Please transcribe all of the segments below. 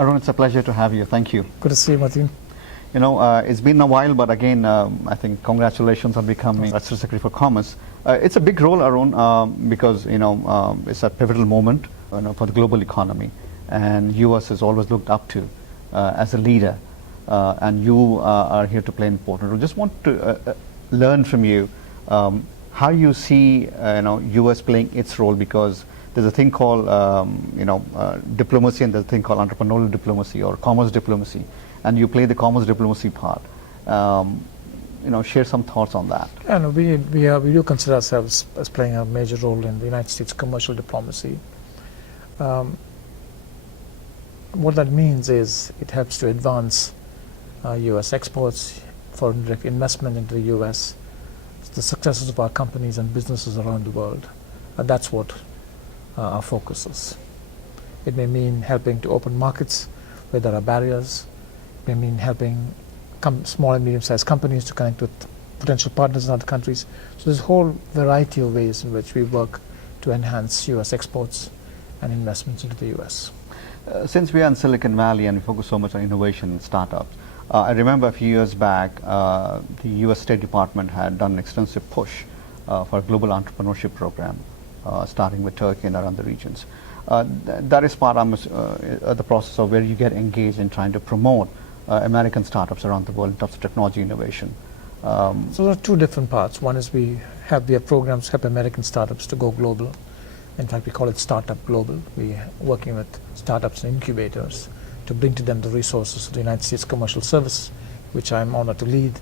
Arun, it's a pleasure to have you. Thank you. Good to see you, Mateen. You know, it's been a while, but again, I think congratulations on becoming Assistant Secretary for Commerce. It's a big role, Arun, because it's a pivotal moment for the global economy, and U.S. is always looked up to as a leader, and you are here to play an important role. Just want to learn from you how you see U.S. playing its role, because there's a thing called diplomacy, and there's a thing called entrepreneurial diplomacy or commerce diplomacy, and you play the commerce diplomacy part. Share some thoughts on that. Yeah, no, we do consider ourselves as playing a major role in the United States commercial diplomacy. What that means is it helps to advance U.S. exports, foreign direct investment into the U.S., the successes of our companies and businesses around the world. That's what our focus is. It may mean helping to open markets where there are barriers. It may mean helping small and medium-sized companies to connect with potential partners in other countries. So there's a whole variety of ways in which we work to enhance U.S. exports and investments into the U.S. Since we are in Silicon Valley and we focus so much on innovation and startups, I remember a few years back the U.S. State Department had done an extensive push for a global entrepreneurship program, starting with Turkey and around the regions. That is part of the process of where you get engaged in trying to promote American startups around the world in terms of technology innovation. So there are two different parts. One is we have programs help American startups to go global. In fact, we call it Startup Global. We are working with startups and incubators to bring to them the resources of the United States Commercial Service, which I'm honored to lead,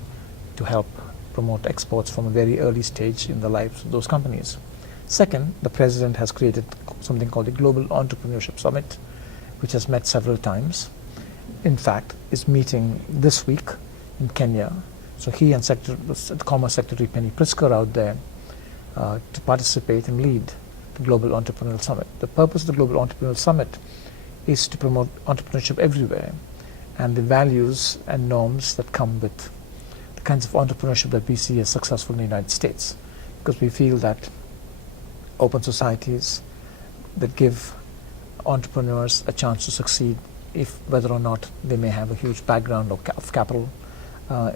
to help promote exports from a very early stage in the lives of those companies. Second, the President has created something called the Global Entrepreneurship Summit, which has met several times. In fact, is meeting this week in Kenya. So he and the Commerce Secretary Penny Pritzker are out there to participate and lead the Global Entrepreneurial Summit. The purpose of the Global Entrepreneurial Summit is to promote entrepreneurship everywhere and the values and norms that come with the kinds of entrepreneurship that we see as successful in the United States. Because we feel that open societies that give entrepreneurs a chance to succeed, whether or not they may have a huge background of capital,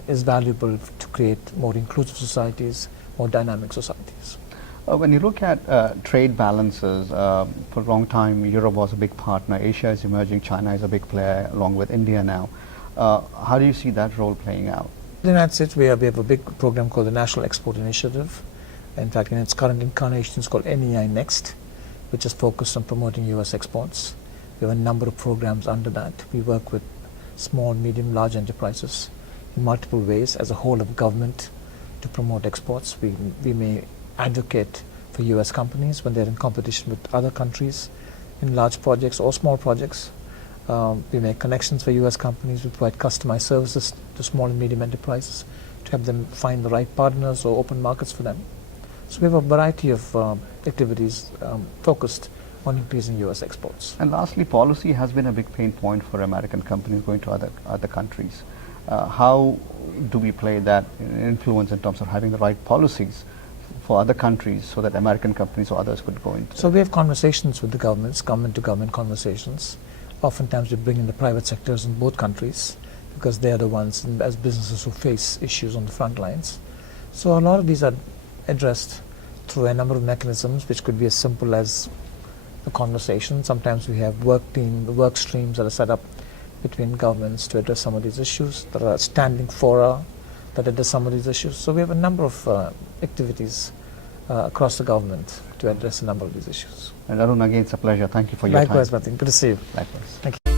is valuable to create more inclusive societies, more dynamic societies. When you look at trade balances, for a long time Europe was a big partner, Asia is emerging, China is a big player along with India now. How do you see that role playing out? In the United States we have a big program called the National Export Initiative. In fact, in its current incarnation it's called NEI Next, which is focused on promoting U.S. exports. We have a number of programs under that. We work with small, medium, large enterprises in multiple ways as a whole of government to promote exports. We may advocate for U.S. companies when they're in competition with other countries in large projects or small projects. We make connections for U.S. companies. We provide customized services to small and medium enterprises to help them find the right partners or open markets for them. So we have a variety of activities focused on increasing U.S. exports. And lastly, policy has been a big pain point for American companies going to other countries. How do we play that influence in terms of having the right policies for other countries so that American companies or others could go into? So we have conversations with the governments, government-to-government conversations. Oftentimes we bring in the private sectors in both countries because they are the ones as businesses who face issues on the front lines. So a lot of these are addressed through a number of mechanisms, which could be as simple as a conversation. Sometimes we have work streams that are set up between governments to address some of these issues. There are standing fora that address some of these issues. So we have a number of activities across the government to address a number of these issues. And Arun, again, it's a pleasure. Thank you for your time. Likewise, Mateen. Good to see you. Likewise. Thank you.